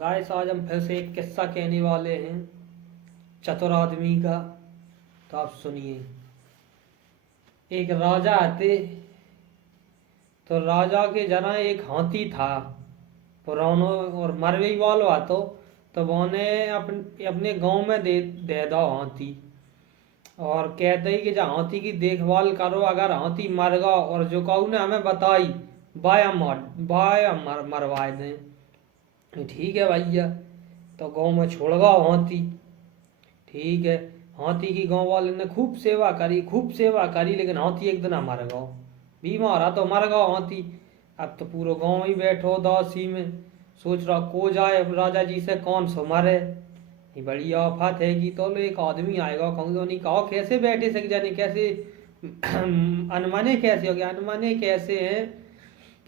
Guys आज हम फिर से एक किस्सा कहने वाले हैं चतुर आदमी का। तो आप सुनिए। एक राजा थे। तो राजा के जना एक हाथी था पुरानो और मरवे वालो आतो। तो उन्होंने अपने गांव में दे दो हाथी। और कहते ही कि जो हाथी की देखभाल करो, अगर हाथी मर गया और जो कहू ने हमें बताई बाया मरवाए दें। ठीक है भैया। तो गांव में छोड़ गया हाथी। ठीक है। हाथी की गांव वाले ने खूब सेवा करी, लेकिन हाथी एक दिन मर गया। बीमार आ तो मर गया हाथी। अब तो पूरा गांव ही बैठो उदासी में, सोच रहा को जाए अब राजा जी से कौन सो मरे। ये बड़ी आफत है कि तो एक आदमी आएगा, कहूँ तो नहीं कहो कैसे बैठे सक जाने कैसे अनमने कैसे हो गया, अनमने कैसे हैं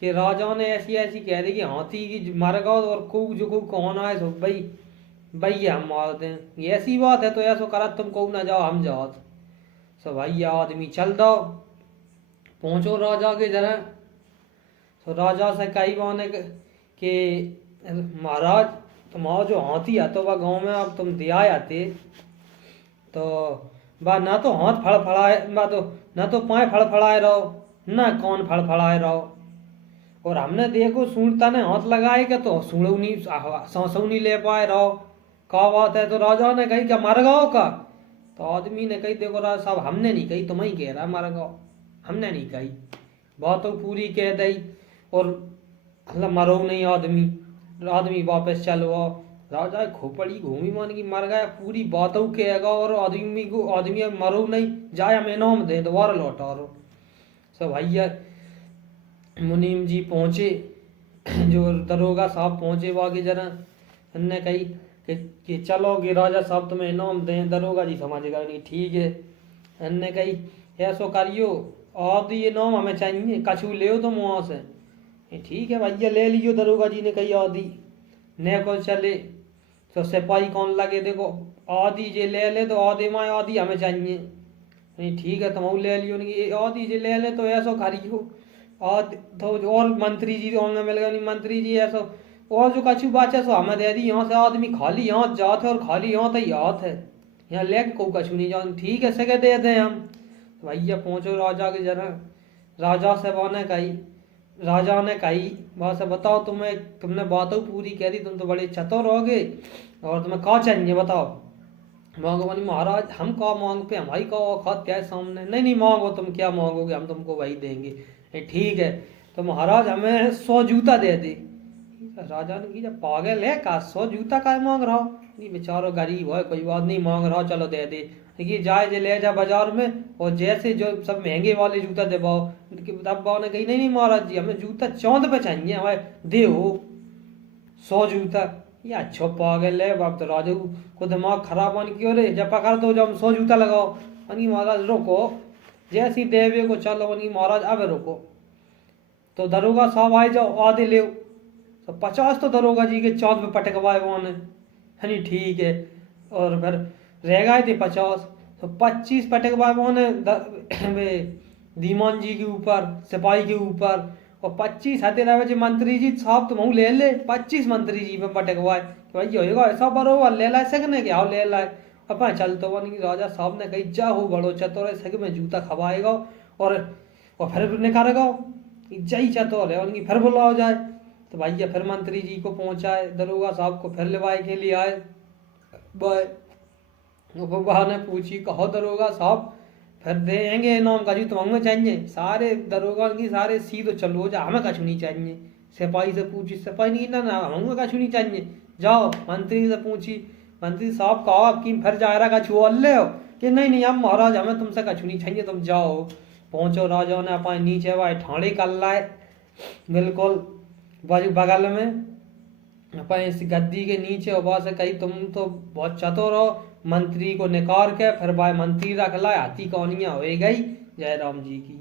कि राजा ने ऐसी ऐसी कह दी कि हाथी की मर गया और को कौन आए सो भाई भैया हम मार दें। ये ऐसी बात है तो ऐसा करा तुम कहू ना जाओ हम जाओ। सो भैया आदमी चल दो पहुंचो राजा के जरा। तो राजा से कही माने कि महाराज तुम्हारा जो हाथी है तो वह गांव में अब तुम दिया आते तो बा ना तो हाथ फड़फड़ाए बा तो ना तो पाए फड़फड़ाए रहो ना कौन फड़फड़ाए रहो। और हमने देखो सूंढता ने हाथ लगाए के तो सूढ़नी सांसू नहीं ले पाए रहो। का बात है? तो राजा ने कही क्या मर गओ का? तो आदमी ने कही देखो राजा साहब हमने नहीं कही, तुम ही कह रहा मर गओ, हमने नहीं कही। बात तो पूरी कह दी और मतलब मरो नहीं आदमी। आदमी वापस चलो। राजा खोपड़ी घूमी मान की मर गया, पूरी बातों कहेगा और आदमी मरो नहीं जाए हमें इनाम दे दोबारा लौटा रो। सब भैया मुनीम जी पहुंचे, जो दरोगा साहब पहुंचे वागे जरा उनने कही कि चलोगे राजा साहब तुम्हें इनाम दें। दरोगा जी समझ गए नहीं ठीक है। उनने कही ऐसो करियो आदि इनाम हमें चाहिए, कछू ले तुम वहाँ से। ठीक है भैया ले लियो। दरोगा जी ने कही आदि ने को चले। तो सिपाही कौन लगे देखो आदि जे ले तो आदि माँ आदि हमें चाहिए। नहीं ठीक है तुम ले लियो। नहीं आदि जे ले तो ऐसो करियो और तो और मंत्री जी होंगे मिल गए। नहीं मंत्री जी ऐसा और जो कछु बाचा सो हमें दे दी। यहाँ से आदमी खाली यहाँ जात है और खाली यहाँ तक याद है, यहाँ लेके को कछु नहीं जान। ठीक है सके दे दें हम। तो भैया पहुँचो राजा के जरा। राजा से ने कही, राजा ने कही वहाँ से बताओ तुम्हें तुमने बातों पूरी कह दी, तुम तो बड़े चतुर हो गए और तुम्हें क्या चाहिए बताओ। मांगो बनी महाराज हम क्या मांग पे हमारी का औकात क्या है सामने। नहीं नहीं मांगो तुम क्या मांगोगे हम तुमको वही देंगे। ठीक है तो महाराज हमें 100 जूता दे दे। राजा ने की जब पागल है का 100 जूता का मांग रहा हो। नहीं बेचारो गरीब है कोई बात नहीं मांग रहा चलो दे दे। देखिए जाए जे ले जा बाजार में और जैसे जो सब महंगे वाले जूता दे पाओ। तब बाव ने कही नहीं नहीं महाराज जी हमें जूता चौंद पे चाहिए, हमें दे हो 100 जूता। ये अच्छा पागल है बाप। तो राजू को दिमाग खराब मान क्यों रे जब पकड़ दो जब 100 जूता लगाओ। अनी महाराज रुको जैसी देवे को चलो। अनी महाराज अब रुको। तो दरोगा साहब आए जाओ आधे ले। तो 50 तो दरोगा जी के चौथ में पटकवाए वो ने। है ठीक है। और फिर रह गए थे 50। तो 25 पटकवाए वो ने धीमान जी के ऊपर सिपाही के ऊपर। और 25 हते रहे मंत्री जी साहब तुम ले ले 25 मंत्री जी पे पटकवाए भाई होगा ऐसा बरोबर ले लाए सकने क्या ले लाए। अपन चलते बन राजा साहब ने कही जा हो बड़ो चतुर सग में जूता खवाएगा और फिर निकालेगा जय चतुर है उनकी फिर बुलाओ जाए। तो भैया फिर मंत्री जी को पहुंचाए, दरोगा साहब को फिर लिवाए के लिए आए। बाबा ने पूछी कहो दरोगा साहब फिर देंगे इनाम का जी तुम्हें चाहिए। सारे दरोगा की सारे सीधो चलो जा हमें कछु नहीं चाहिए। सिपाही से पूछी सिपाही नहीं ना हमें कछु नहीं चाहिए। जाओ मंत्री से पूछी मंत्री साहब कहो आपकी फिर जा रहा कछु और ले हो कि नहीं नहीं अब महाराज हमें तुमसे कछु नहीं चाहिए तुम जाओ। पहुंचो राजा ने अपने नीचे वाए ठाणे कर लाए बिल्कुल बगल में अपन इस गद्दी के नीचे। और वहां से कही तुम तो बहुत चतुर हो। मंत्री को निकाल के फिर भाई मंत्री रख लाए हाथी कौनिया हो गई। जय राम जी की।